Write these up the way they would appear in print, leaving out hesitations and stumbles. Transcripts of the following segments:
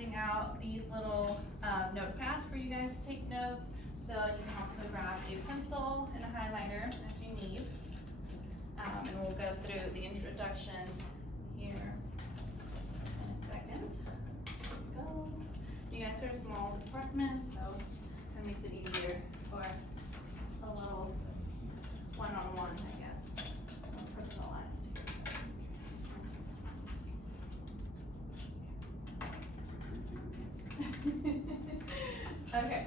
passing out these little notepads for you guys to take notes. So you can also grab a pencil and a highlighter as you need. And we'll go through the introductions here in a second. Go. You guys are a small department, so that makes it easier for a little one-on-one, I guess, more personalized. Okay.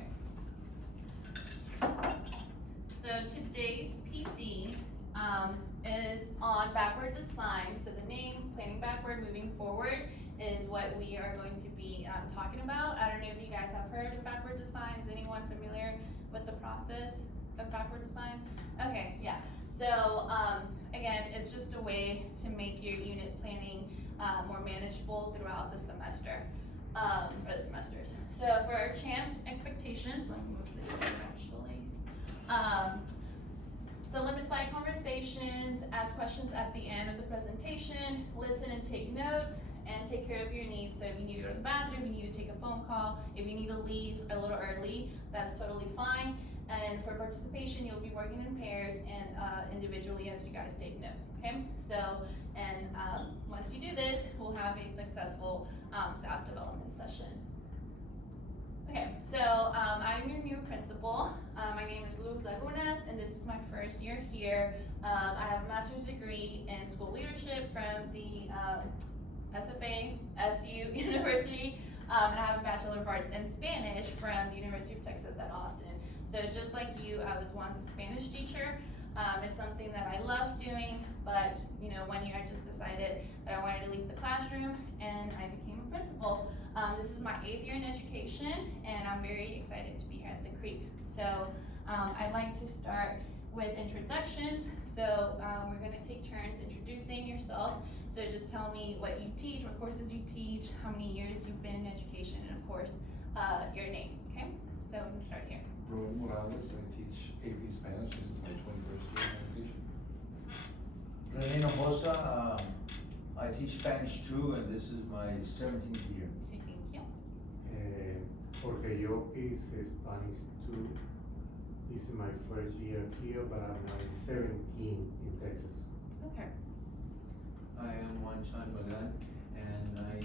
So today's PD is on backward design. So the name, planning backward, moving forward, is what we are going to be talking about. I don't know if you guys have heard of backward design. Is anyone familiar with the process of backward design? Okay, yeah. So again, it's just a way to make your unit planning more manageable throughout the semester, or the semesters. So for our chance expectations, let me move this here actually. So limit side conversations, ask questions at the end of the presentation, listen and take notes, and take care of your needs. So if you need to go to the bathroom, you need to take a phone call, if you need to leave a little early, that's totally fine. And for participation, you'll be working in pairs and individually as you guys take notes, okay? So, and once you do this, we'll have a successful staff development session. Okay, so I'm your new principal. My name is Luz Lagunas, and this is my first year here. I have a master's degree in school leadership from the SFA, SU University, and I have a Bachelor of Arts in Spanish from the University of Texas at Austin. So just like you, I was once a Spanish teacher. It's something that I love doing, but you know, one year I just decided that I wanted to leave the classroom, and I became a principal. This is my 8th year in education, and I'm very excited to be here at the Creek. So I'd like to start with introductions. So we're going to take turns introducing yourselves. So just tell me what you teach, what courses you teach, how many years you've been in education, and of course, your name, okay? So we can start here. Roy Morales, I teach AP Spanish. This is my 21st year in education. Rene Nojosa, I teach Spanish too, and this is my 17th year. Okay, thank you. Jorge Yopis, Spanish too. This is my first year here, but I'm like 17 in Texas. Okay. I am Juan Chan Magan, and I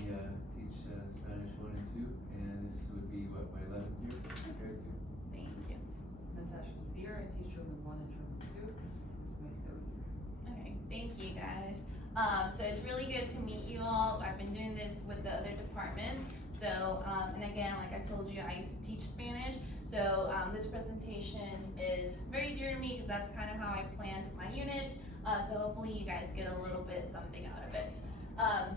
teach Spanish 1 and 2, and this would be what, my 11th year here too. Thank you. Natasha Spear, I teach German 1 and German 2. This is my 3rd year. Okay, thank you guys. So it's really good to meet you all. I've been doing this with the other departments. So, and again, like I told you, I used to teach Spanish. So this presentation is very dear to me because that's kind of how I planned my units. So hopefully you guys get a little bit something out of it.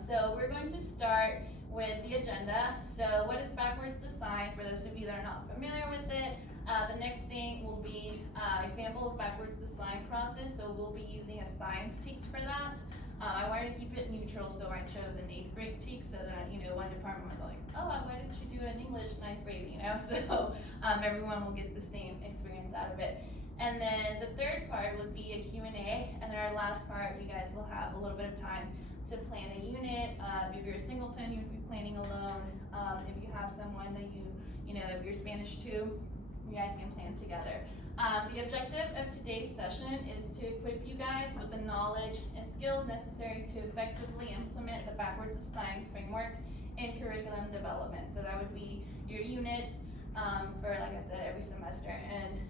So we're going to start with the agenda. So what is backwards design for those of you that are not familiar with it? The next thing will be example of backwards design process. So we'll be using a science TEKS for that. I wanted to keep it neutral, so I chose an 8th grade TEKS so that, you know, one department was like, oh, why didn't you do an English 9th grade, you know? So everyone will get the same experience out of it. And then the third part would be a Q&A, and then our last part, you guys will have a little bit of time to plan a unit. If you're a singleton, you would be planning alone. If you have someone that you know, if you're Spanish too, you guys can plan together. The objective of today's session is to equip you guys with the knowledge and skills necessary to effectively implement the backwards design framework in curriculum development. So that would be your units for, like I said, every semester. And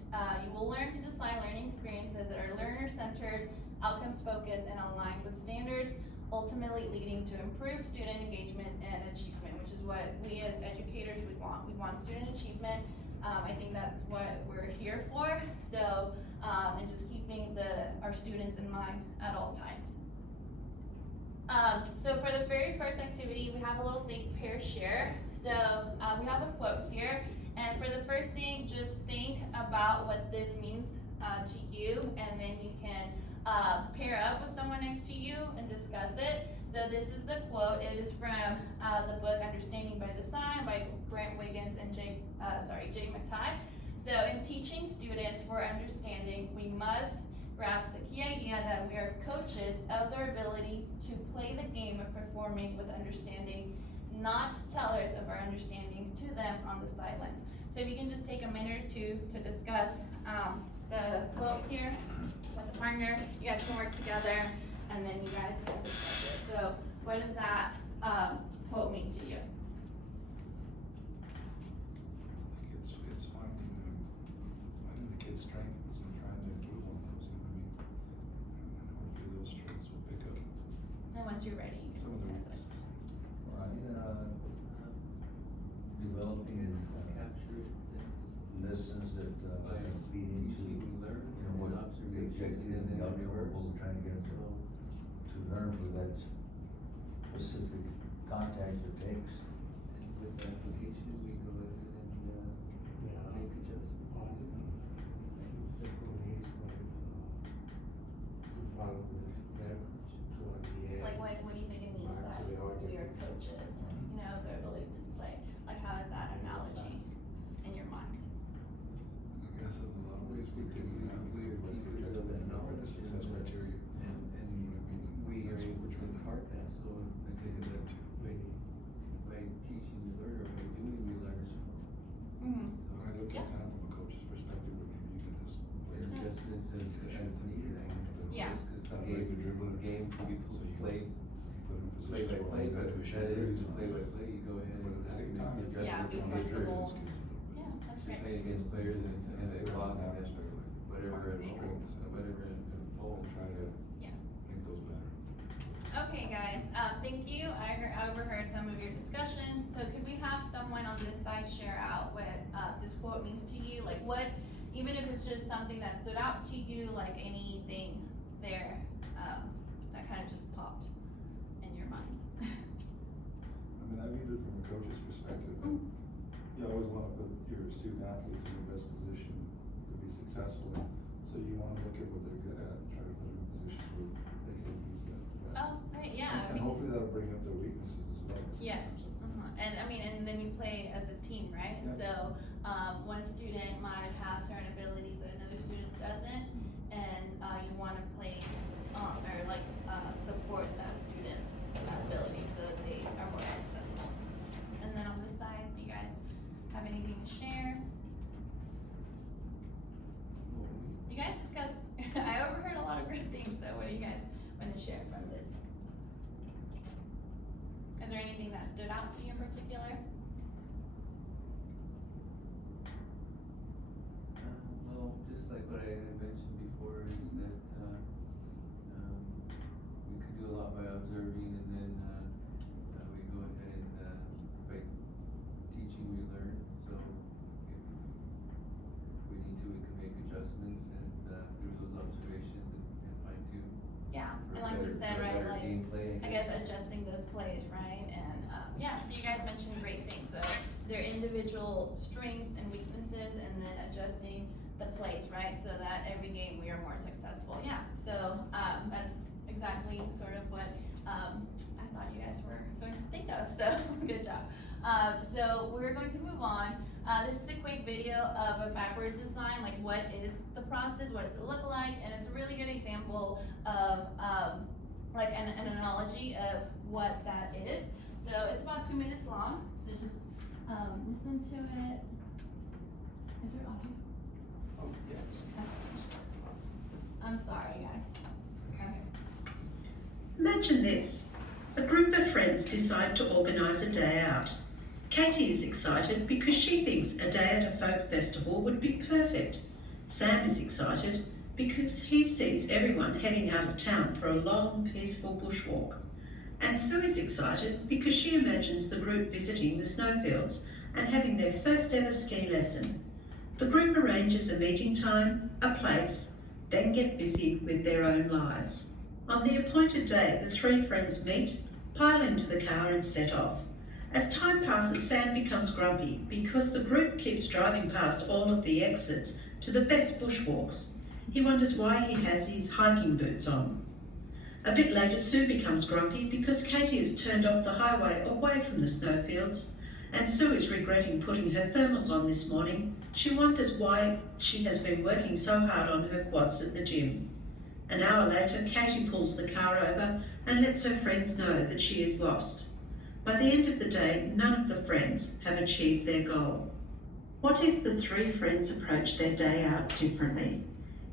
you will learn to design learning experiences that are learner-centered, outcomes-focused, and aligned with standards, ultimately leading to improved student engagement and achievement, which is what we as educators would want. We want student achievement. I think that's what we're here for. So, and just keeping our students in mind at all times. So for the very first activity, we have a little think, pair, share. So we have a quote here. And for the first thing, just think about what this means to you, and then you can pair up with someone next to you and discuss it. So this is the quote. It is from the book Understanding by Design by Grant Wiggins and Jay McTighe. So in teaching students for understanding, we must grasp the key idea that we are coaches of their ability to play the game of performing with understanding, not tellers of our understanding. them on the sidelines. So if you can just take a minute or two to discuss the quote here with the partner, you guys can work together, and then you guys can discuss it. So what does that quote mean to you? I think it's finding the kids' strengths and trying to improve on those, you know what I mean? And hopefully those strengths will pick up And once you're ready, you some can of the discuss it. weaknesses. Developing is Capture things. lessons that By feed into, teaching, we learn, you know, what and the observation, objective and and then the outcome of reverse. what we're trying to get them to learn for that specific contact it takes. And with the application, we go ahead and, Yeah. make adjustments. Second is to follow the step toward the end. It's like, what do you think it means Back that to the we are objective. coaches, you know, the ability to play? Like, how is that analogy in your mind? I guess in a lot of ways we do, I believe, but the objective and the success criteria, And, you know what I mean? we And are that's what able we're to trying to impart that, so take again, it up to. by teaching we learn, or by doing we learn. Mm-hmm. When I look Yeah. at kind of from a coach's perspective, but maybe you get this player. Adjustments as needed, I guess. Yeah. Because Not the very game, good dribbler. game can be So you played put him in play by positions where play, he's but got to that share is areas. play by play, you go ahead But and at the have to same make time, the Yeah, adjustments be on the flexible. jerseys. Yeah, that's You're right. playing against players and they block and then whatever it Find their falls, strengths. whatever it falls. Try to Yeah. make those better. Okay, guys, thank you. I overheard some of your discussions. So could we have someone on this side share out what, this quote means to you? Like what, even if it's just something that stood out to you, like anything there, that kind of just popped in your mind? I mean, I view it from a coach's perspective, but Mm. you always wanna put your student athletes in the best position to be successful. So you wanna look at what they're good at and try to put them in positions where they can use that best. Oh, right, yeah. I And mean- hopefully that'll bring up their weaknesses as well. Yes, and I mean, and then you play as a team, right? Yeah. So, one student might have certain abilities that another student doesn't, and, you wanna play, or like, support that student's ability so that they are more successful. And then on this side, do you guys have anything to share? You guys discuss, I overheard a lot of great things, so what do you guys wanna share from this? Is there anything that stood out to you in particular? Well, just like what I had mentioned before is that, we could do a lot by observing and then, we go ahead and, by teaching we learn. So if we need to, we can make adjustments and, through those observations and fine tune. Yeah, for and like you better- said, for right, better like, gameplay, I guess adjusting those plays, right? And, yeah, so you guys mentioned great things, so their individual strengths and weaknesses and then adjusting the plays, right? So that every game we are more successful, yeah. So, that's exactly sort of what, I thought you guys were going to think of, so good job. So we're going to move on. This is a quick video of a backwards design, like what is the process, what does it look like, and it's a really good example of, like an analogy of what that is. So it's about 2 minutes long, so just, listen to it. Is there audio? Oh, yes. I'm sorry, guys. Okay. Imagine this. A group of friends decide to organise a day out. Katie is excited because she thinks a day at a folk festival would be perfect. Sam is excited because he sees everyone heading out of town for a long, peaceful bushwalk. And Sue is excited because she imagines the group visiting the snowfields and having their first ever ski lesson. The group arranges a meeting time, a place, then get busy with their own lives. On the appointed day, the three friends meet, pile into the car and set off. As time passes, Sam becomes grumpy because the group keeps driving past all of the exits to the best bushwalks. He wonders why he has his hiking boots on. A bit later, Sue becomes grumpy because Katie has turned off the highway away from the snowfields, and Sue is regretting putting her thermals on this morning. She wonders why she has been working so hard on her quads at the gym. An hour later, Katie pulls the car over and lets her friends know that she is lost. By the end of the day, none of the friends have achieved their goal. What if the three friends approach their day out differently?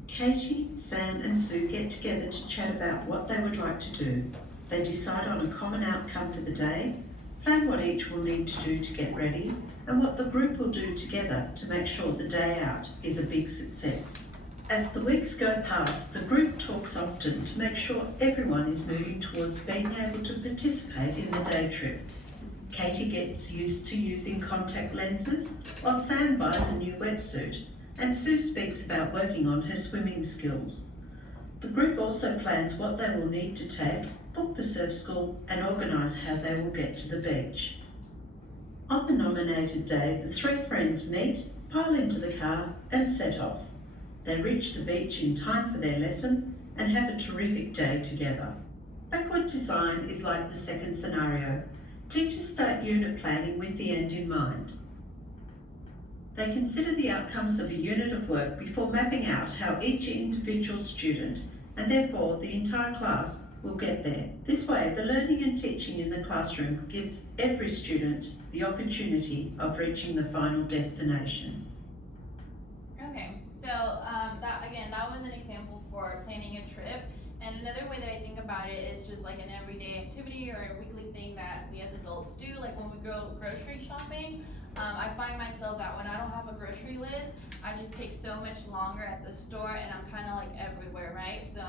Katie, Sam and Sue get together to chat about what they would like to do. They decide on a common outcome for the day, plan what each will need to do to get ready, and what the group will do together to make sure the day out is a big success. As the weeks go past, the group talks often to make sure everyone is moving towards being able to participate in the day trip. Katie gets used to using contact lenses, while Sam buys a new wetsuit, and Sue speaks about working on her swimming skills. The group also plans what they will need to take, book the surf school, and organise how they will get to the beach. On the nominated day, the three friends meet, pile into the car, and set off. They reach the beach in time for their lesson and have a terrific day together. Backward design is like the second scenario. Teachers start unit planning with the end in mind. They consider the outcomes of a unit of work before mapping out how each individual student, and therefore the entire class, will get there. This way, the learning and teaching in the classroom gives every student the opportunity of reaching the final destination. Okay, so that was an example for planning a trip. And another way that I think about it is just like an everyday activity or a weekly thing that we as adults do. Like when we go grocery shopping, I find myself that when I don't have a grocery list, I just take so much longer at the store and I'm kind of like everywhere, right? So,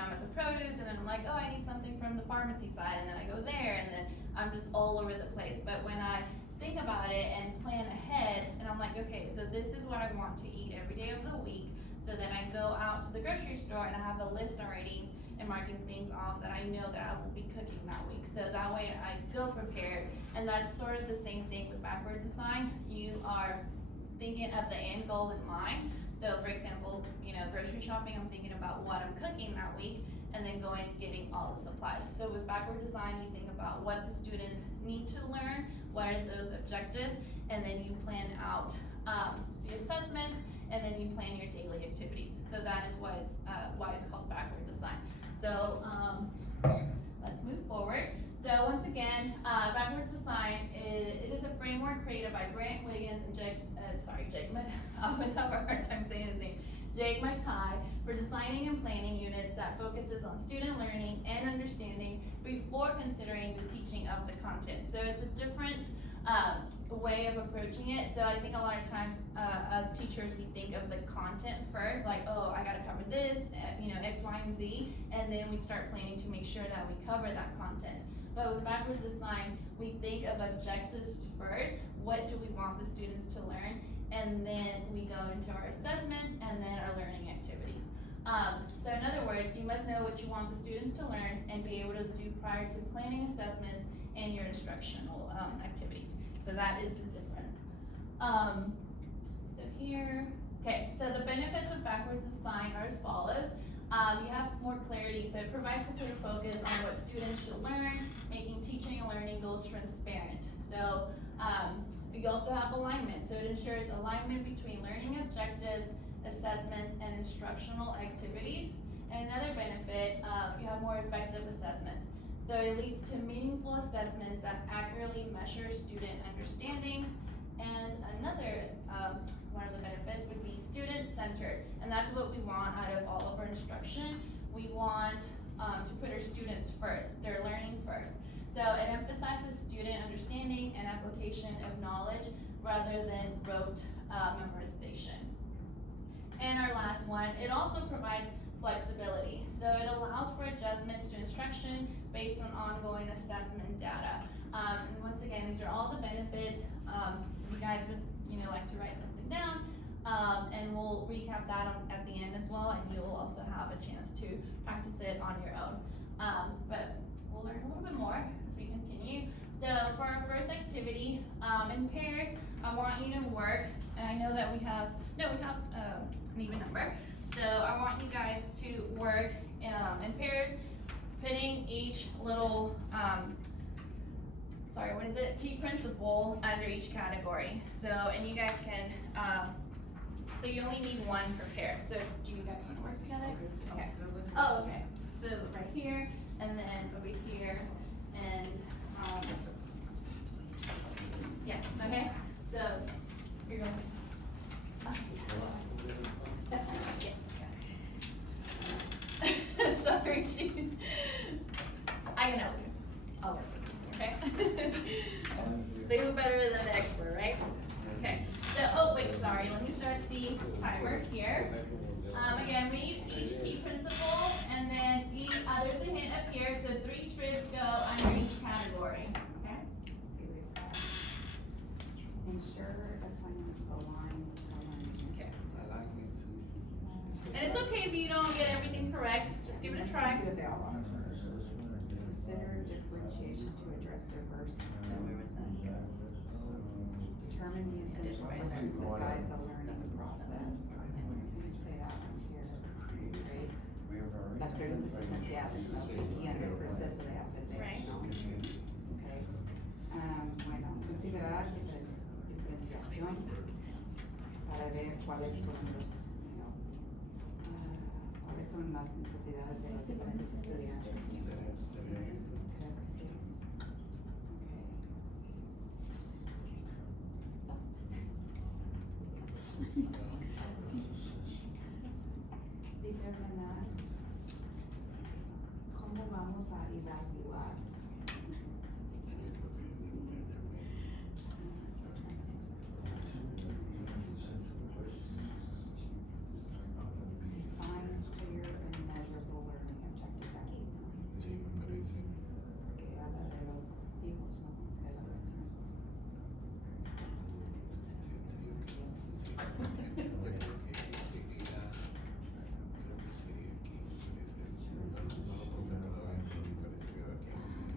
I'm at the produce and then I'm like, oh, I need something from the pharmacy side, and then I go there and then I'm just all over the place. But when I think about it and plan ahead and I'm like, okay, so this is what I want to eat every day of the week. So then I go out to the grocery store and I have a list already and marking things off that I know that I will be cooking that week. So that way I go prepared. And that's sort of the same thing with backwards design. You are thinking of the end goal in mind. So for example, grocery shopping, I'm thinking about what I'm cooking that week and then going and getting all the supplies. So with backward design, you think about what the students need to learn, what are those objectives, and then you plan out the assessments, and then you plan your daily activities. So that is why it's called backward design. So let's move forward. So once again, backwards design it is a framework created by Grant Wiggins and Jake I always have a hard time saying his name. Jake McTighe for designing and planning units that focuses on student learning and understanding before considering the teaching of the content. So it's a different way of approaching it. So I think a lot of times as teachers we think of the content first, like, oh, I gotta cover this, X, Y, and Z, and then we start planning to make sure that we cover that content. But with backwards design, we think of objectives first. What do we want the students to learn? And then we go into our assessments and then our learning activities. So in other words, you must know what you want the students to learn and be able to do prior to planning assessments and your instructional activities. So that is the difference. So the benefits of backwards design are as follows. You have more clarity, so it provides a clear focus on what students should learn, making teaching and learning goals transparent. So you also have alignment, so it ensures alignment between learning objectives, assessments, and instructional activities. And another benefit, you have more effective assessments. So it leads to meaningful assessments that accurately measure student understanding. And another, one of the benefits would be student-centered, and that's what we want out of all of our instruction. We want to put our students first, their learning first. So it emphasizes student understanding and application of knowledge rather than rote memorization. And our last one, it also provides flexibility. So it allows for adjustments to instruction based on ongoing assessment data. And once again, these are all the benefits. If you guys would like to write something down, and we'll recap that at the end as well, and you will also have a chance to practice it on your own. But we'll learn a little bit more as we continue. So for our first activity, in pairs, I want you to work, and I know that we have an even number. So I want you guys to work in pairs, putting each little, key principle under each category. So, and you guys can, so you only need one per pair. So do you guys want to work together? Okay. Oh, okay. So right here, and then over here, and Yeah, okay, so, you're going. Sorry, she, I can help you, I'll work with you, okay? So who better than the expert, right? Okay, so, oh wait, sorry, let me start the timer here. Again, read each key principle, and then there's a hint up here, so 3 strips go under each category, okay? Ensure assignments align. Okay. I like it too. And it's okay if you don't get everything correct, just give it a try. See what they all are first. Consider differentiation to address diverse students' needs. Determine the essential steps that guide the learning process. Let me say that one here. Right? Las preguntas esenciales, ¿no? Y en el proceso de Right. aprendizaje, ¿no? Okay. Bueno, considerar diferenciación para ver cuáles son los, cuáles son las necesidades de los diferentes estudiantes. Creo que sí. Determinar cómo vamos a evaluar. Define clear and measurable learning objectives aquí. Que habla de los objetivos, ¿no? De la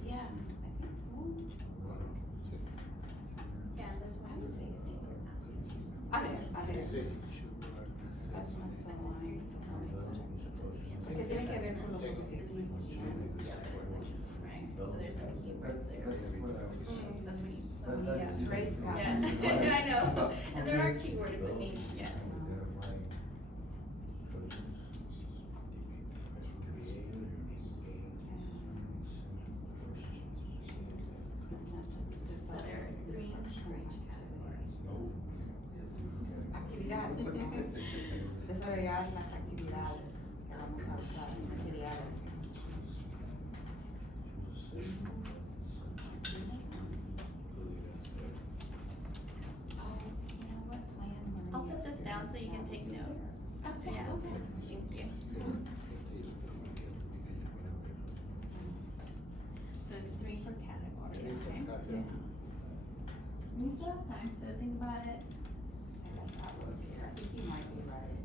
Yeah, I think, yeah, this one would say A ver. Assessments align. Porque tiene que ver con los objetivos. right, so there's some keywords there. That's what you, Yeah, Grace got yeah, it. I know, and there are keywords in each, yes. So there are 3 Actividades, ¿no? Desarrollar las actividades que vamos a usar, actividades. I'll set this down so you can take notes. Okay, Yeah. okay. Thank you. So it's 3 for category, okay? We still have time, so think about it. I got that was here. I think you might be right.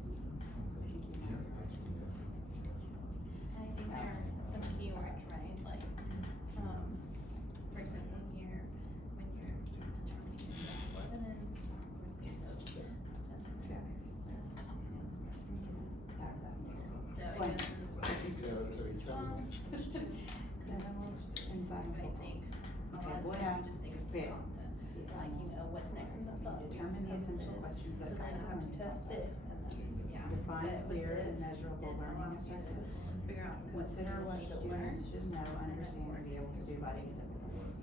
And I think there are some keywords, right, like, for example, here, when you're determining evidence, so again, this one is strong. But I think a lot of Okay, times you just think of ver. content, like, you know, what's next in the book. Determine the essential this, questions that so then guide you the have to learning test process. this, and then, yeah. Define but with clear and this, measurable it learning allows you to objectives. Figure out what Consider what students need to learn. students should know, understand, and be able to do by the end of the course.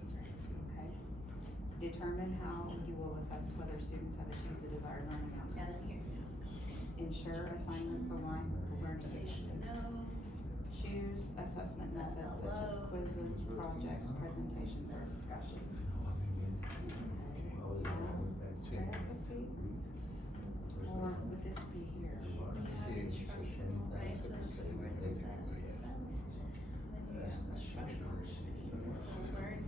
Okay? Determine how you will assess whether students have achieved the desired learning And outcomes. then here, Ensure assignments align with the learning they should objectives. know. Choose assessment methods such as quizzes, projects, presentations, or discussions. Advocacy? Or would this be here? Instructional, right, so it's like where it says that. Then you have instructional. Word,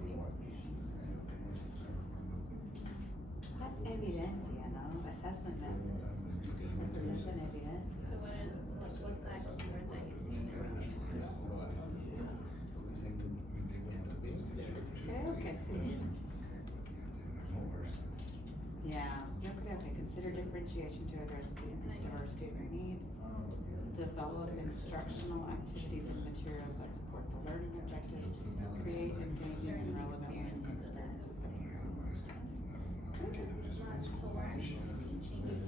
That's evidencia, no? Assessment methods. Represent evidence. So what's that keyword that you see? Creo que sí. Yeah, yo creo que consider differentiation to address diverse student needs. Develop instructional activities and materials that support the learning objectives. Create engaging and relevant learning experiences. It's not until we're actually teaching.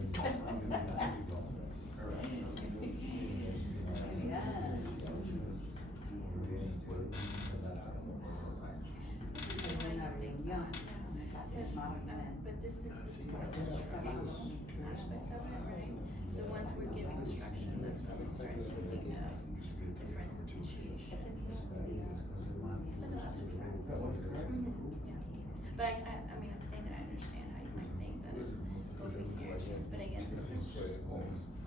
En una reunión, en clases más starts to think of differentiation. But I mean, I'm saying that I understand how you might think that it's over here, but again, this is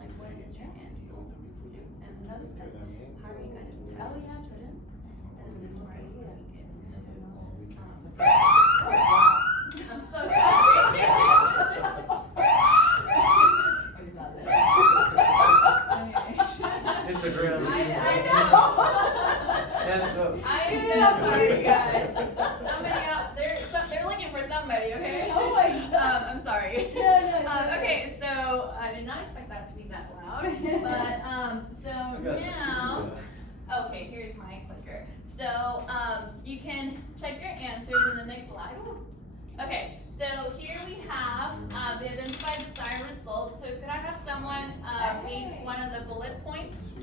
like, where is your end goal? And those, that's, how are you gonna tell the evidence? And this is where I think we get into, I'm so sorry. Hit the ground. I Hands know. up. I know, sorry guys. Somebody out there, they're looking for somebody, okay? Oh my God. I'm sorry. No. Okay, so I did not expect that to be that loud, but, so now, okay, here's my clicker. So, you can check your answers in the next slide. Okay, so here we have, the identified desired results. So could I have someone, read one of the bullet points?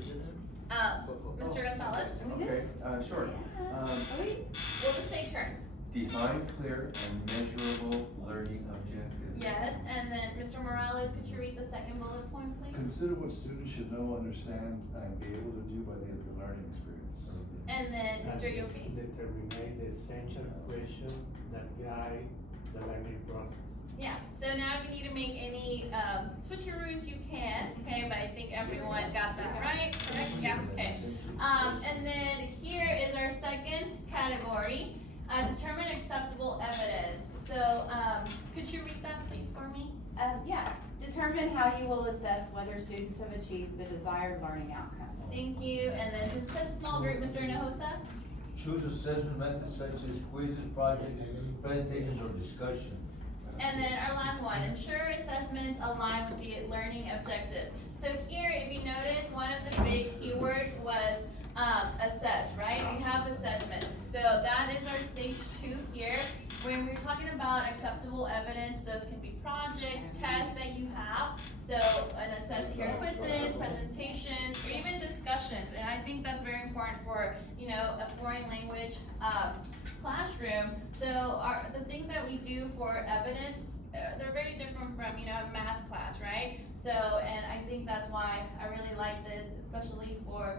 Mr. Gonzalez? Okay, sure. We'll just take turns. Define clear and measurable learning objectives. Yes, and then Mr. Morales, could you read the second bullet point, please? Consider what students should know, understand, and be able to do by the end of the learning experience. And then Mr. Yopis? Determine the essential questions that guide the learning process. Yeah, so now if you need to make any, switcheroos, you can, okay, but I think everyone got that right, correct? Yeah, okay. And then here is our second category, determine acceptable evidence. So, could you read that please for me? Yeah, determine how you will assess whether students have achieved the desired learning outcomes. Thank you, and then since such a small group, Mr. Hinojosa? Choose assessment methods such as quizzes, projects, presentations, or discussion. And then our last one, ensure assessments align with the learning objectives. So here, if you notice, one of the big keywords was assess, right? We have assessments. So that is our stage 2 here. When we're talking about acceptable evidence, those can be projects, tests that you have. So an assess here, quizzes, presentations, or even discussions. And I think that's very important for, you know, a foreign language classroom. So the things that we do for evidence, they're very different from, you know, a math class, right? So, and I think that's why I really like this, especially for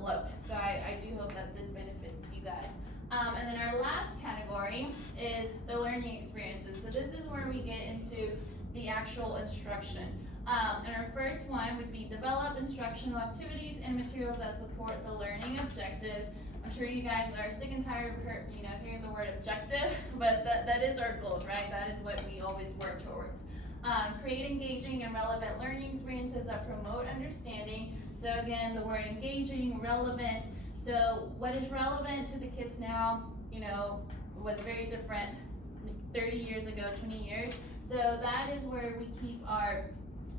LOTE. So I do hope that this benefits you guys. And then our last category is the learning experiences. So this is where we get into the actual instruction. And our first one would be develop instructional activities and materials that support the learning objectives. I'm sure you guys are sick and tired of hearing the word objective, but that is our goals, right? That is what we always work towards. Create engaging and relevant learning experiences that promote understanding. So again, the word engaging, relevant. So what is relevant to the kids now, you know, was very different 30 years ago, 20 years. So that is where we keep our,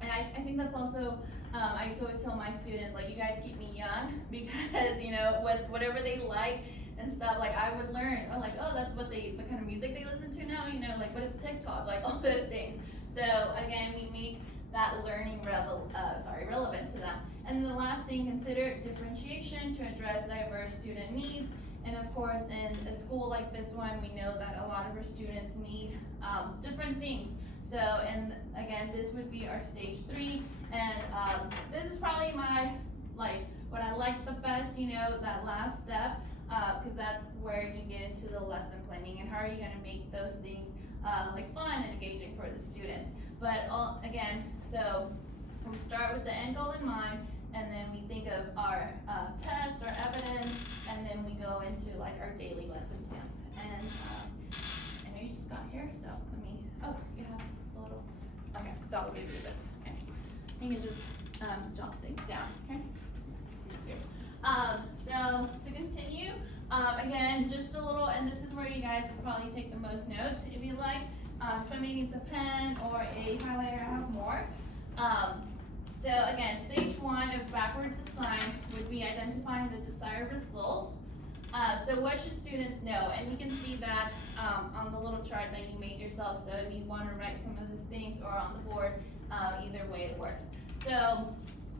and I think that's also, I used to always tell my students, like, you guys keep me young because, you know, whatever they like and stuff, like I would learn, or like, oh, that's what the kind of music they listen to now, you know, like what is TikTok, like all those things. So again, we make that learning relevant to them. And the last thing, consider differentiation to address diverse student needs. And of course, in a school like this one, we know that a lot of our students need different things. So, and again, this would be our stage 3. And this is probably my, what I like the best, you know, that last step, because that's where you get into the lesson planning and how are you gonna make those things fun and engaging for the students. But again, so we start with the end goal in mind, and then we think of our tests, our evidence, and then we go into our daily lesson plans. And I know you just got here, so let me, oh, you have a little, okay, so I'll give you this, okay. You can just jot things down, okay? Thank you. So to continue, again, just a little, and this is where you guys will probably take the most notes if you like. Somebody needs a pen or a highlighter, I have more. So again, stage 1 of backwards assign would be identifying the desired results. So what should students know? And you can see that on the little chart that you made yourself. So if you want to write some of those things or on the board, either way it works. So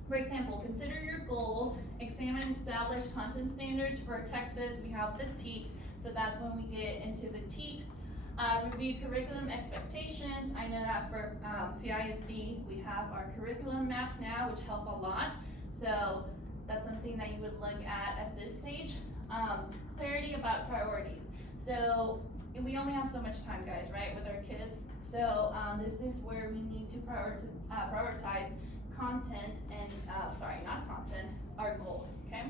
for example, consider your goals, examine and establish content standards. For Texas, we have the TEKS. So that's when we get into the TEKS. Review curriculum expectations. I know that for CISD, we have our curriculum maps now, which help a lot. So that's something that you would look at this stage. Clarity about priorities. So we only have so much time, guys, right, with our kids. So this is where we need to prioritize content and, not content, our goals, okay?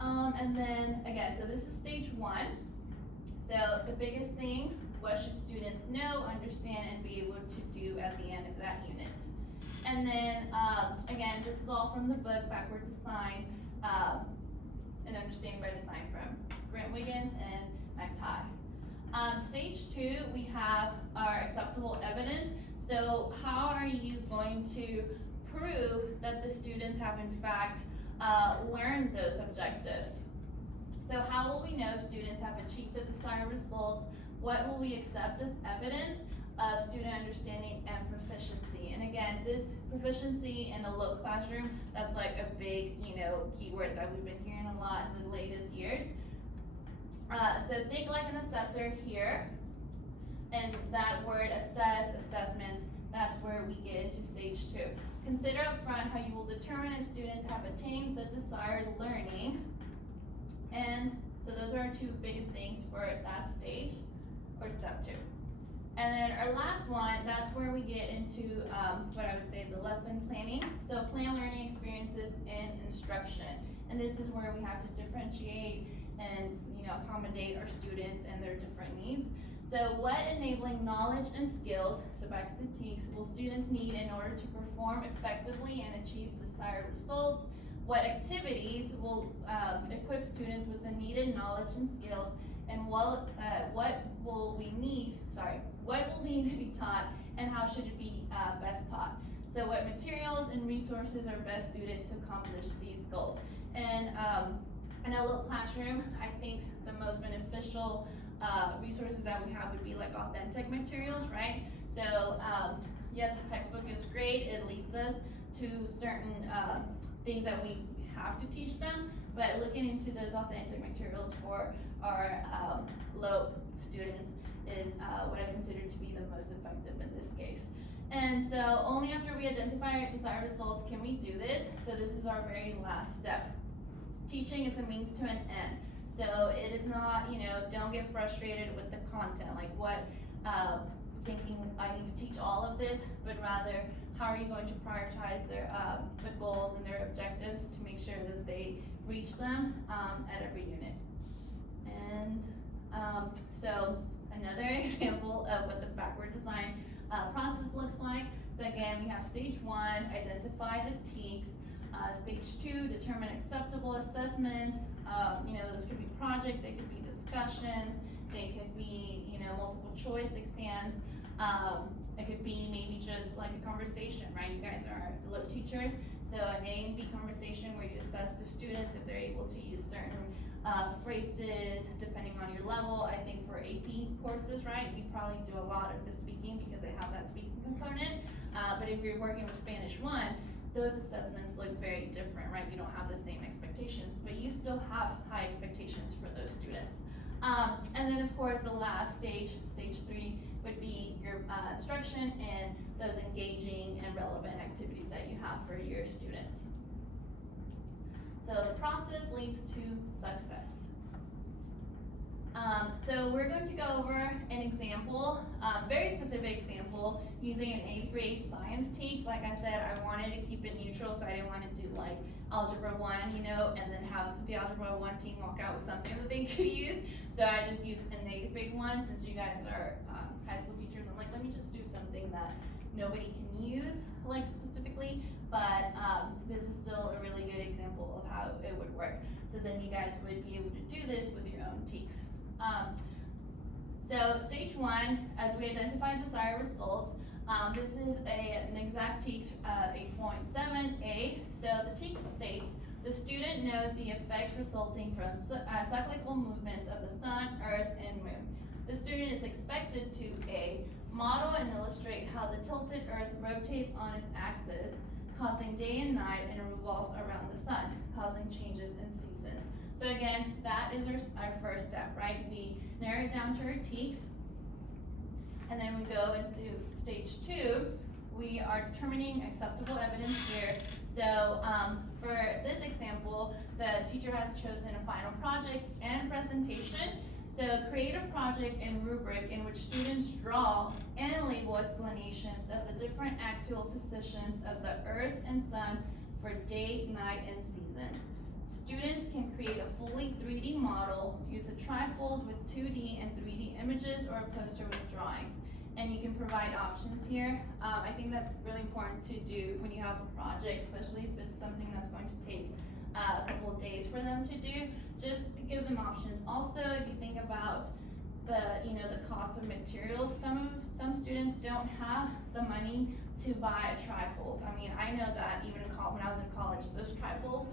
And then, again, so this is stage 1. So the biggest thing, what should students know, understand, and be able to do at the end of that unit? And then, again, this is all from the book, Backward Design, and Understanding by Design from Grant Wiggins and McTighe. Stage 2, we have our acceptable evidence. So how are you going to prove that the students have in fact learned those objectives? So how will we know students have achieved the desired results? What will we accept as evidence of student understanding and proficiency? And again, this proficiency in a low classroom, that's like a big, keyword that we've been hearing a lot in the latest years. So think like an assessor here, and that word assess, assessments, that's where we get into stage 2. Consider upfront how you will determine if students have attained the desired learning. And so those are our 2 biggest things for that stage, or step 2. And then our last one, that's where we get into what I would say the lesson planning. So plan learning experiences in instruction. And this is where we have to differentiate and accommodate our students and their different needs. So what enabling knowledge and skills, so back to the TEKS, will students need in order to perform effectively and achieve desired results? What activities will equip students with the needed knowledge and skills? And what will need to be taught, and how should it be best taught? So what materials and resources are best suited to accomplish these goals? And in a low classroom, I think the most beneficial resources that we have would be like authentic materials, right? So yes, the textbook is great. It leads us to certain things that we have to teach them, but looking into those authentic materials for our low students is what I consider to be the most effective in this case. And so only after we identify our desired results can we do this. So this is our very last step. Teaching is a means to an end. So it is not, don't get frustrated with the content, like what, thinking I need to teach all of this, but rather how are you going to prioritize their, the goals and their objectives to make sure that they reach them at every unit. And so another example of what the backward design process looks like. So again, we have stage 1, identify the TEKS. Stage 2, determine acceptable assessments. Those could be projects, they could be discussions, they could be, multiple choice exams. It could be maybe just like a conversation, right? You guys are LOC teachers, so an A and B conversation where you assess the students if they're able to use certain phrases depending on your level. I think for AP courses, right, you probably do a lot of the speaking because they have that speaking component. But if you're working with Spanish 1, those assessments look very different, right? You don't have the same expectations, but you still have high expectations for those students. And then of course the last stage, stage 3, would be your instruction and those engaging and relevant activities that you have for your students. So the process leads to success. So we're going to go over an example, very specific example, using an 8th grade science TEKS. Like I said, I wanted to keep it neutral, so I didn't want to do like Algebra 1, and then have the Algebra 1 team walk out with something that they could use. So I just used an 8th grade one. Since you guys are high school teachers, I'm like, let me just do something that nobody can use, like specifically, but this is still a really good example of how it would work. So then you guys would be able to do this with your own TEKS. So stage 1, as we identify desired results, this is an exact TEKS 8.7a. So the TEKS states, the student knows the effects resulting from cyclical movements of the sun, earth, and moon. The student is expected to A, model and illustrate how the tilted earth rotates on its axis, causing day and night, and it revolves around the sun, causing changes in seasons. So again, that is our first step, right? We narrow it down to our TEKS, and then we go into stage 2. We are determining acceptable evidence here. So, for this example, the teacher has chosen a final project and presentation. So create a project and rubric in which students draw and label explanations of the different axial positions of the earth and sun for day, night, and seasons. Students can create a fully 3D model, use a trifold with 2D and 3D images, or a poster with drawings. And you can provide options here. I think that's really important to do when you have a project, especially if it's something that's going to take a couple of days for them to do. Just give them options. Also, if you think about the cost of materials, some students don't have the money to buy a trifold. I mean, I know that even when I was in college, those trifolds,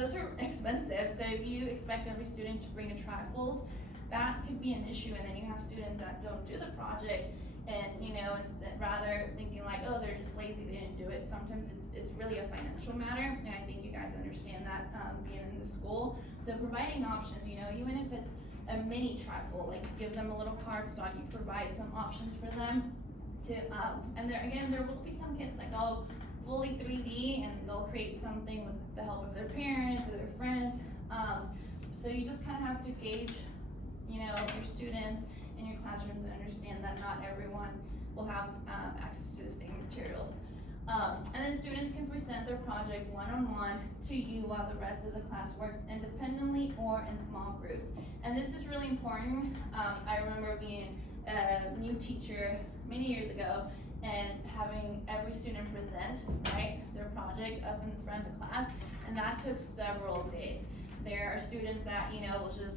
those are expensive. So if you expect every student to bring a trifold, that could be an issue. And then you have students that don't do the project, and instead rather thinking like, oh, they're just lazy, they didn't do it. Sometimes it's really a financial matter, and I think you guys understand that being in the school. So providing options, even if it's a mini trifold, like give them a little cardstock, you provide some options for them to, and there will be some kids like, oh, fully 3D, and they'll create something with the help of their parents or their friends. So you just kind of have to gauge, your students in your classrooms and understand that not everyone will have access to the same materials. And then students can present their project one-on-one to you while the rest of the class works independently or in small groups. And this is really important. I remember being a new teacher many years ago and having every student present, their project up in the front of the class, and that took several days. There are students that, will just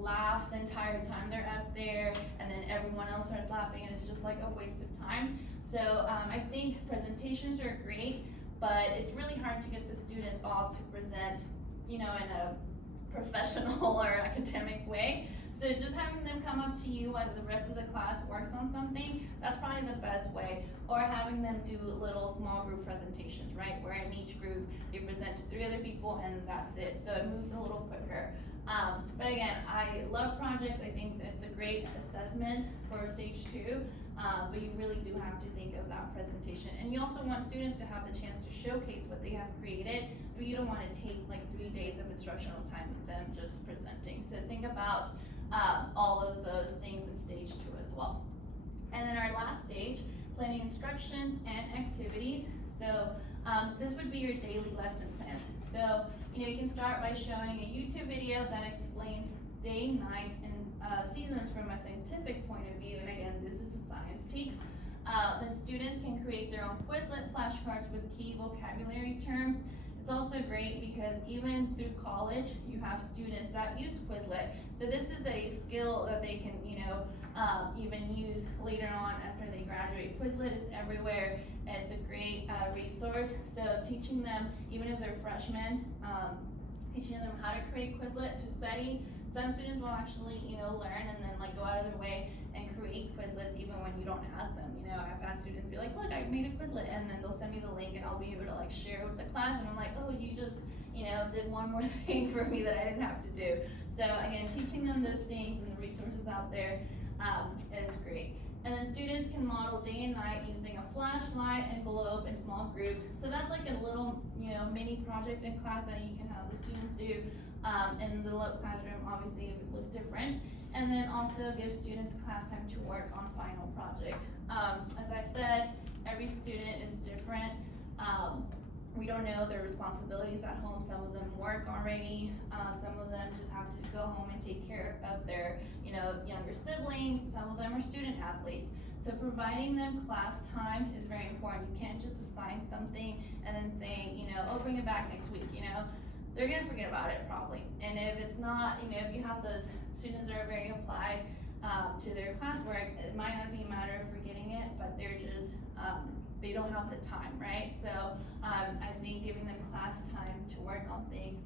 laugh the entire time they're up there, and then everyone else starts laughing, and it's just like a waste of time. So I think presentations are great, but it's really hard to get the students all to present, in a professional or academic way. So just having them come up to you while the rest of the class works on something, that's probably the best way. Or having them do little small group presentations, where in each group they present to 3 other people and that's it. So it moves a little quicker. But again, I love projects. I think it's a great assessment for stage 2. But you really do have to think of that presentation. And you also want students to have the chance to showcase what they have created, but you don't want to take 3 days of instructional time with them just presenting. So think about all of those things in stage 2 as well. And then our last stage, planning instructions and activities. So this would be your daily lesson plans. So you can start by showing a YouTube video that explains day, night, and seasons from a scientific point of view. And again, this is the Science Teaks. Then students can create their own Quizlet flashcards with key vocabulary terms. It's also great because even through college, you have students that use Quizlet. So this is a skill that they can, even use later on after they graduate. Quizlet is everywhere. It's a great resource. So teaching them, even if they're freshmen, teaching them how to create Quizlet to study. Some students will actually, learn and then go out of their way and create Quizlets even when you don't ask them. I've had students be like, look, I made a Quizlet, and then they'll send me the link and I'll be able to share it with the class, and I'm like, oh, you just, did one more thing for me that I didn't have to do. So again, teaching them those things and the resources out there is great. And then students can model day and night using a flashlight, envelope, and small groups. So that's like a little, mini project in class that you can have the students do. In the little classroom, obviously it would look different. And then also give students class time to work on final project. As I said, every student is different. We don't know their responsibilities at home. Some of them work already. Some of them just have to go home and take care of their, younger siblings. Some of them are student athletes. So providing them class time is very important. You can't just assign something and then saying, oh, bring it back next week, They're gonna forget about it probably. And if it's not, if you have those students that are very applied to their classwork, it might not be a matter of forgetting it, but they're just, they don't have the time, right? So I think giving them class time to work on things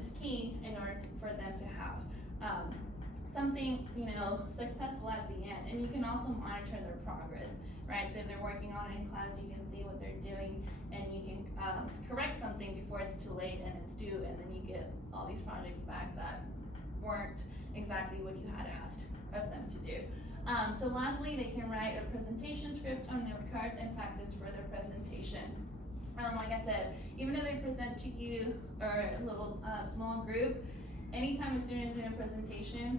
is key in order for them to have something, successful at the end. And you can also monitor their progress, right? So if they're working on it in class, you can see what they're doing, and you can correct something before it's too late and it's due, and then you get all these projects back that weren't exactly what you had asked of them to do. So lastly, they can write a presentation script on note cards and practice for their presentation. like I said, even if they present to you or a little small group, anytime a student is doing a presentation,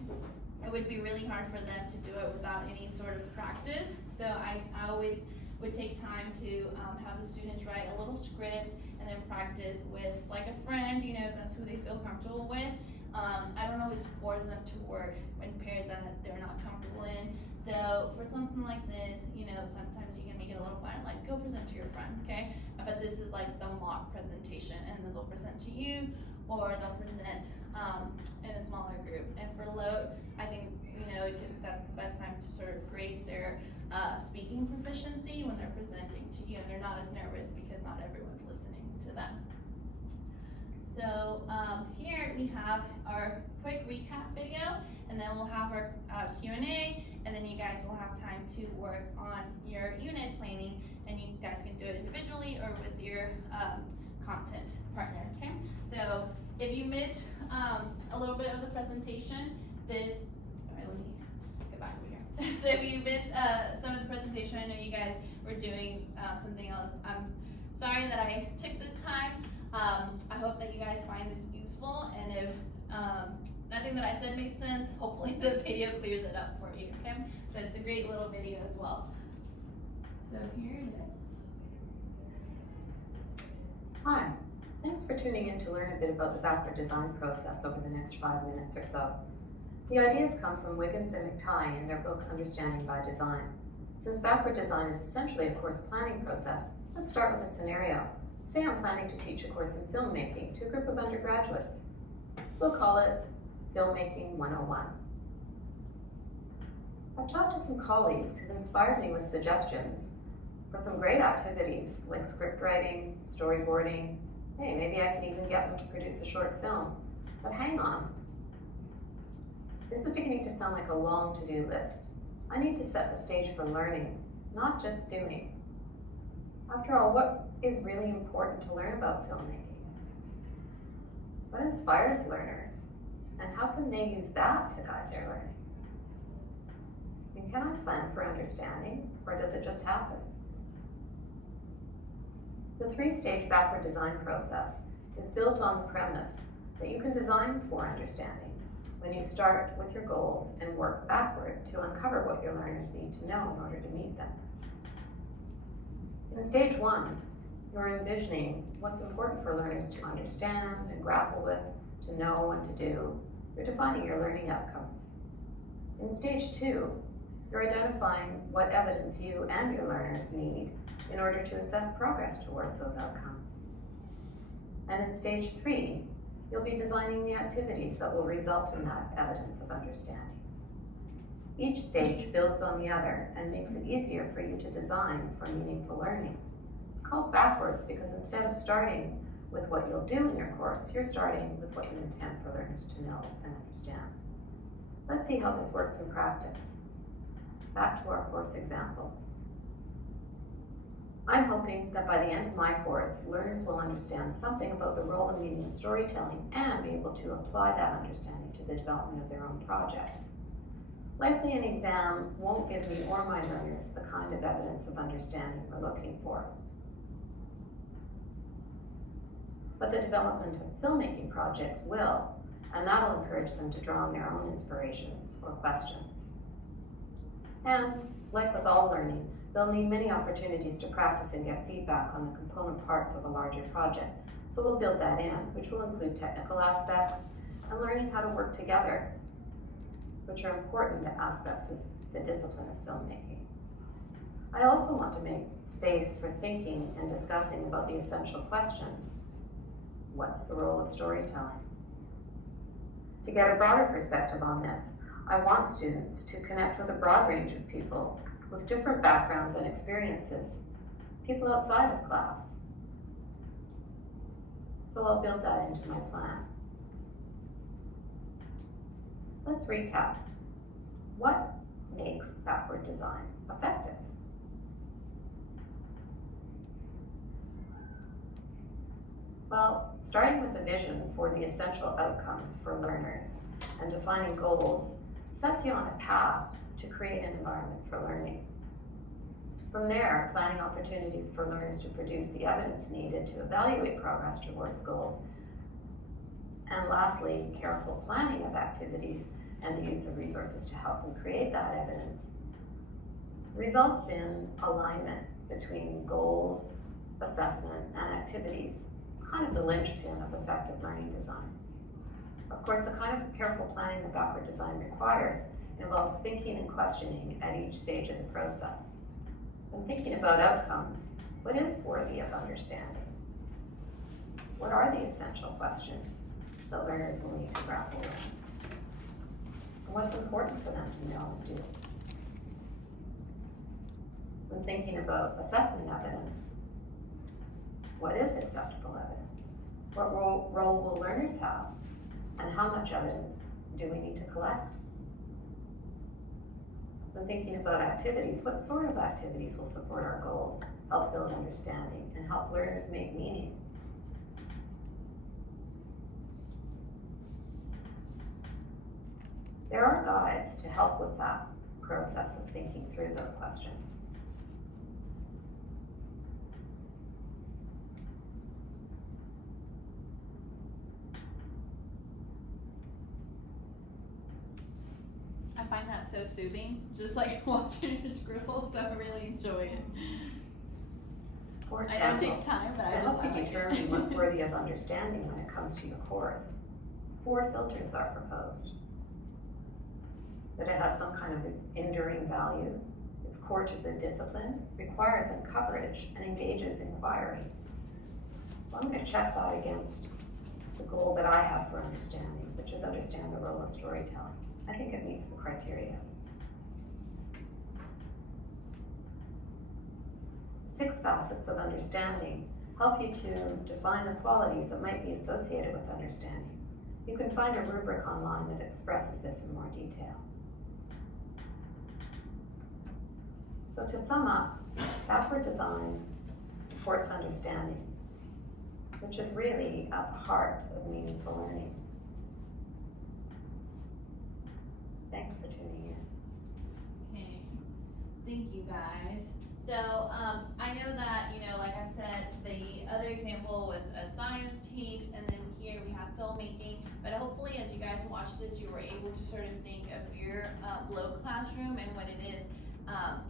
it would be really hard for them to do it without any sort of practice. So I always would take time to have the students write a little script and then practice with like a friend, you know, if that's who they feel comfortable with. I don't always force them to work in pairs that they're not comfortable in. So for something like this, you know, sometimes you can make it a little fun, like go present to your friend, okay? But this is like the mock presentation, and then they'll present to you, or they'll present in a smaller group. And for LOTE, I think, you know, that's the best time to sort of grade their speaking proficiency when they're presenting to you, and they're not as nervous because not everyone's listening to them. So here we have our quick recap video, and then we'll have our Q&A, and then you guys will have time to work on your unit planning, and you guys can do it individually or with your content partner, okay? So if you missed a little bit of the presentation, sorry, let me get back over here. So if you missed some of the presentation, I know you guys were doing something else. I'm sorry that I took this time. I hope that you guys find this useful, and if nothing that I said made sense, hopefully the video clears it up for you, okay? So it's a great little video as well. So here it is. Hi, thanks for tuning in to learn a bit about the backward design process over the next 5 minutes or so. The ideas come from Wiggins and McTighe in their book Understanding by Design. Since backward design is essentially a course planning process, let's start with a scenario. Say I'm planning to teach a course in filmmaking to a group of undergraduates. We'll call it Filmmaking 101. I've talked to some colleagues who've inspired me with suggestions for some great activities like script writing, storyboarding. Hey, maybe I can even get them to produce a short film. But hang on. This is beginning to sound like a long to-do list. I need to set the stage for learning, not just doing. After all, what is really important to learn about filmmaking? What inspires learners? And how can they use that to guide their learning? And can I plan for understanding, or does it just happen? The 3-stage backward design process is built on the premise that you can design for understanding when you start with your goals and work backward to uncover what your learners need to know in order to meet them. In stage 1, you're envisioning what's important for learners to understand and grapple with, to know and to do. You're defining your learning outcomes. In stage 2, you're identifying what evidence you and your learners need in order to assess progress towards those outcomes. And in stage 3, you'll be designing the activities that will result in that evidence of understanding. Each stage builds on the other and makes it easier for you to design for meaningful learning. It's called backward because instead of starting with what you'll do in your course, you're starting with what you intend for learners to know and understand. Let's see how this works in practice. Back to our course example. I'm hoping that by the end of my course, learners will understand something about the role and meaning of storytelling and be able to apply that understanding to the development of their own projects. Likely an exam won't give me or my learners the kind of evidence of understanding we're looking for. But the development of filmmaking projects will, and that'll encourage them to draw on their own inspirations or questions. And like with all learning, they'll need many opportunities to practice and get feedback on the component parts of a larger project. So we'll build that in, which will include technical aspects and learning how to work together, which are important aspects of the discipline of filmmaking. I also want to make space for thinking and discussing about the essential question: what's the role of storytelling? To get a broader perspective on this, I want students to connect with a broad range of people with different backgrounds and experiences, people outside of class. So I'll build that into my plan. Let's recap. What makes backward design effective? Well, starting with a vision for the essential outcomes for learners and defining goals sets you on a path to create an environment for learning. From there, planning opportunities for learners to produce the evidence needed to evaluate progress towards goals. And lastly, careful planning of activities and the use of resources to help them create that evidence results in alignment between goals, assessment, and activities, kind of the linchpin of effective learning design. Of course, the kind of careful planning that backward design requires involves thinking and questioning at each stage of the process. When thinking about outcomes, what is worthy of understanding? What are the essential questions that learners will need to grapple with? And what's important for them to know and do? When thinking about assessment evidence, what is acceptable evidence? What role will learners have? And how much evidence do we need to collect? When thinking about activities, what sort of activities will support our goals, help build understanding, and help learners make meaning? There are guides to help with that process of thinking through those questions. I find that so soothing, just like watching your scribble, so I really enjoy it. For I know it example, takes time, but to I just help I you like determine it. what's worthy of understanding when it comes to your course, 4 filters are proposed. That it has some kind of enduring value, is core to the discipline, requires coverage, and engages inquiry. So I'm going to check that against the goal that I have for understanding, which is understand the role of storytelling. I think it meets the criteria. 6 facets of understanding help you to define the qualities that might be associated with understanding. You can find a rubric online that expresses this in more detail. So to sum up, backward design supports understanding, which is really at the heart of meaningful learning. Thanks for tuning in. Okay, thank you guys. So, I know that, like I said, the other example was a science takes, and then here we have filmmaking, but hopefully as you guys watch this, you were able to sort of think of your Blow classroom and what it is,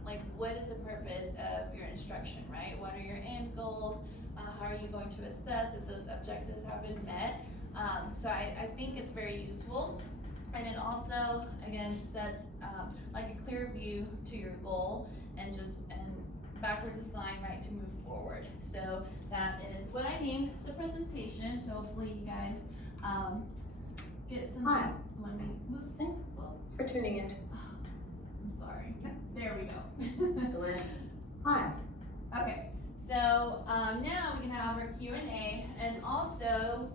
like what is the purpose of your instruction, right? What are your end goals? How are you going to assess if those objectives have been met? So I think it's very useful. And it also, again, sets like a clear view to your goal and backwards assign, right, to move forward. So that is what I named the presentation. So hopefully you guys get some. Hi. Let me move. Thanks. Thanks for tuning in. I'm sorry. There we go. Glenn. Hi. Okay, so now we can have our Q&A, and also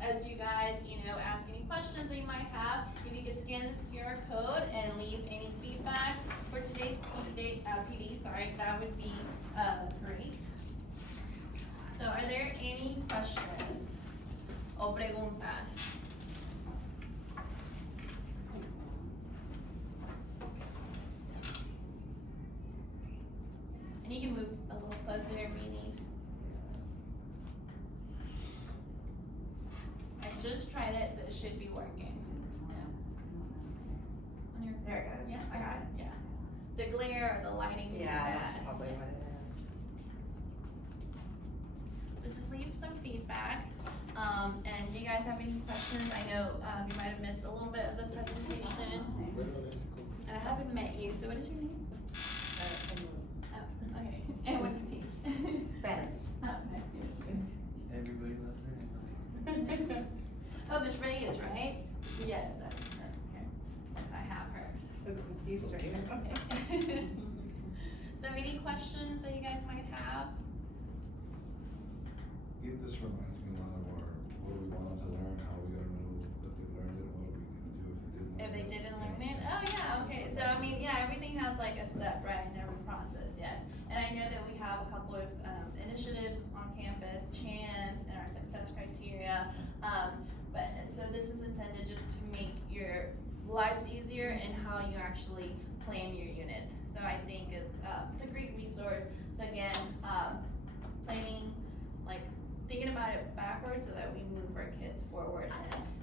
as you guys, ask any questions that you might have, if you could scan this QR code and leave any feedback for today's PD, that would be great. So are there any questions o preguntas? And you can move a little closer if you need. I just tried it, so it should be working. Yeah. On your, there it goes. Yeah, I got it. Yeah. The glare or the lighting can be bad. probably what it is. So just leave some feedback. And do you guys have any questions? I know you might have missed a little bit of the presentation. And I haven't met you, so what is your name? Oh, okay. And what do you teach? Spanish. Oh, nice to meet you. Everybody loves her. Oh, Miss Reyes, right? Yes, that's her. Okay. Yes, I have her. So confused right now. Okay. So any questions that you guys might have? This reminds me a lot of our, what we want them to learn, how we gotta know that they learned it, what are we gonna do If if they they didn't learn didn't learn it? Oh, yeah, okay. So, I mean, yeah, everything has like a step, right, in every process, yes. And I know that we have a couple of initiatives on campus, CHAMS and our success criteria. So this is intended just to make your lives easier and how you actually plan your units. So I think it's a great resource. So again, planning, like thinking about it backwards so that we move our kids forward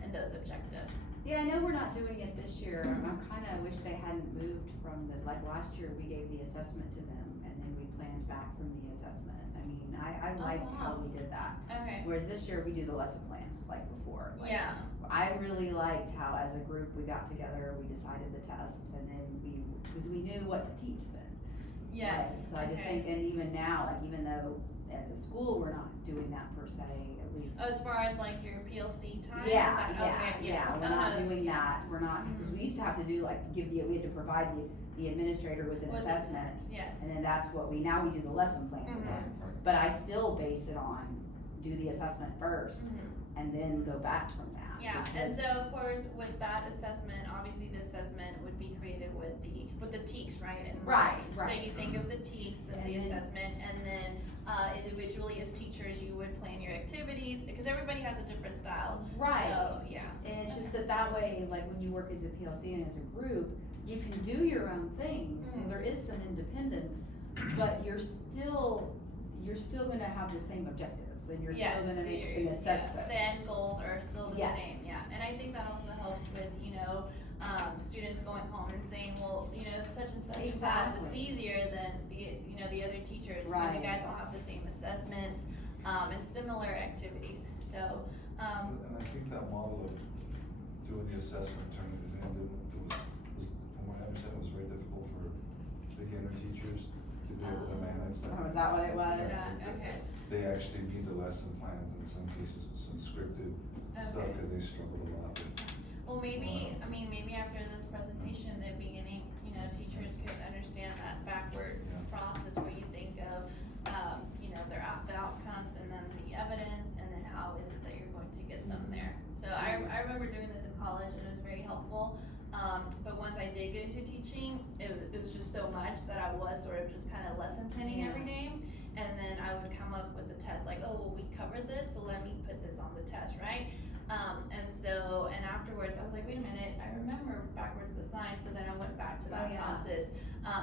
in those objectives. Yeah, I know we're not doing it this year. I kinda wish they hadn't moved from like last year, we gave the assessment to them and then we planned back from the assessment. I mean, I liked how wow. we did that. Okay. Whereas this year, we do the lesson plan, like before. Like, Yeah. I really liked how as a group, we got together, we decided the test, and then because we knew what to teach then. Yes. Right? So I just okay. think, and even now, like even though as a school, we're not doing that per se, at least. Oh, as far as like your PLC time? Yeah, is that, okay, yes. we're Oh, no, not that's- doing that, we're not, because we used to have to do like, we had to provide the administrator with an With the assessment. Yes. And then that's what now we do the lesson plan for them. Mhm. But I still base it on, do the assessment first, Mhm. and then go back from that. Yeah, and so of course, with that assessment, obviously the assessment would be created with the TEKS, right? And Right, So right. you think of the TEKS, then the And then- assessment, and then individually as teachers, you would plan your activities, because everybody has a different style. Right. So, yeah. And it's just that way, like when you work as a PLC and as a group, you can do your own things, Mhm. and there is some independence, but you're still gonna have the same objectives, and you're Yes, still gonna your- make an yeah, assessment. the end goals are still the Yes. same, yeah, and I think that also helps with, students going home and saying, well, such and such class, it's Exactly. easier than the other teachers, when Right. you guys all have the same assessments, and similar activities, so, And I think that model of doing the assessment, turning it in, was, from what I understand, it was very difficult for beginner teachers to be able to manage that. Oh, is that what it was? Yeah, okay. They actually need the lesson plans, and in some cases, some scripted stuff, Okay. cause they struggle a lot with. Well, maybe after this presentation, the beginning, teachers could understand that backward Yeah. process where you think of, the outcomes and then the evidence, and then how is it that you're going to get them there. So I remember doing this in college, and it was very helpful, but once I did get into teaching, it was just so much that I was sort of just kinda lesson planning every day. And then I would come up with a test, like, oh, well, we covered this, so let me put this on the test, right? And afterwards, I was like, wait a minute, I remember backwards the sign, so then I went back to that Oh, yeah. process.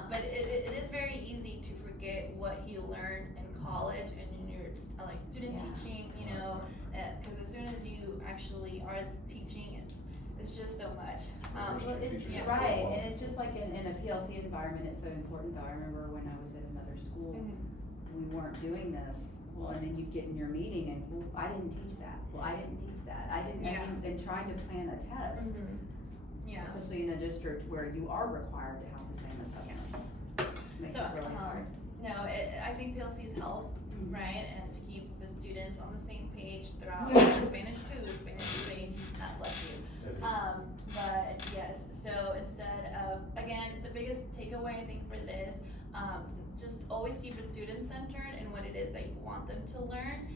But it is very easy to forget what you learned in college and in your, student Yeah. teaching, cause as soon as you actually are teaching, it's just so much. First Well, year it's, teachers have to right, go and along. it's just like in a PLC environment, it's so important though, I remember when I was at another school, we weren't doing this, well, and then you'd get in your meeting and, well, I didn't teach that, well, I didn't teach that, Yeah. and trying to plan a test, Yeah. especially in a district where you are required to have the same assessments, makes it So, really hard. No, I think PLCs help, right, and to keep the students on the same page throughout Spanish 2, Spanish 3, bless you. But yes, so instead of, again, the biggest takeaway I think for this, just always keep it student-centered and what it is that you want them to learn,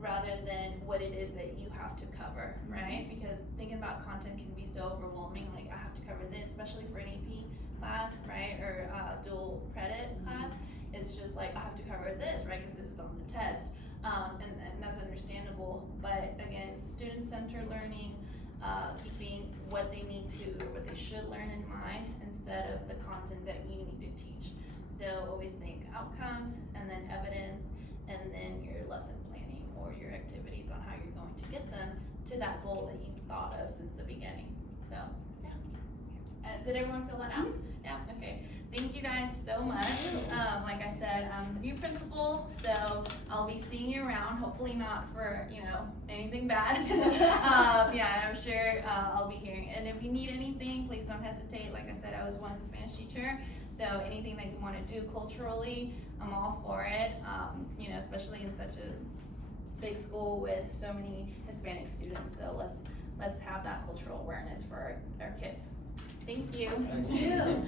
rather than what it is that you have to cover, right? Because thinking about content can be so overwhelming, like I have to cover this, especially for an AP class, right, or dual credit class. It's just like, I have to cover this, right, because this is on the test, and that's understandable. But again, student-centered learning, keeping what they need to, or what they should learn in mind, instead of the content that you need to teach. So always think outcomes, and then evidence, and then your lesson planning or your activities on how you're going to get them to that goal that you thought of since the beginning. So, yeah. Did everyone fill that out? Yeah, okay. Thank you guys so much. Like I said, I'm the new principal, so I'll be seeing you around, hopefully not for, anything bad. Yeah, I'm sure, I'll be here. And if you need anything, please don't hesitate. Like I said, I was once a Spanish teacher, so anything that you wanna do culturally, I'm all for it. Especially in such a big school with so many Hispanic students, so let's have that cultural awareness for our kids. Thank you. Thank you.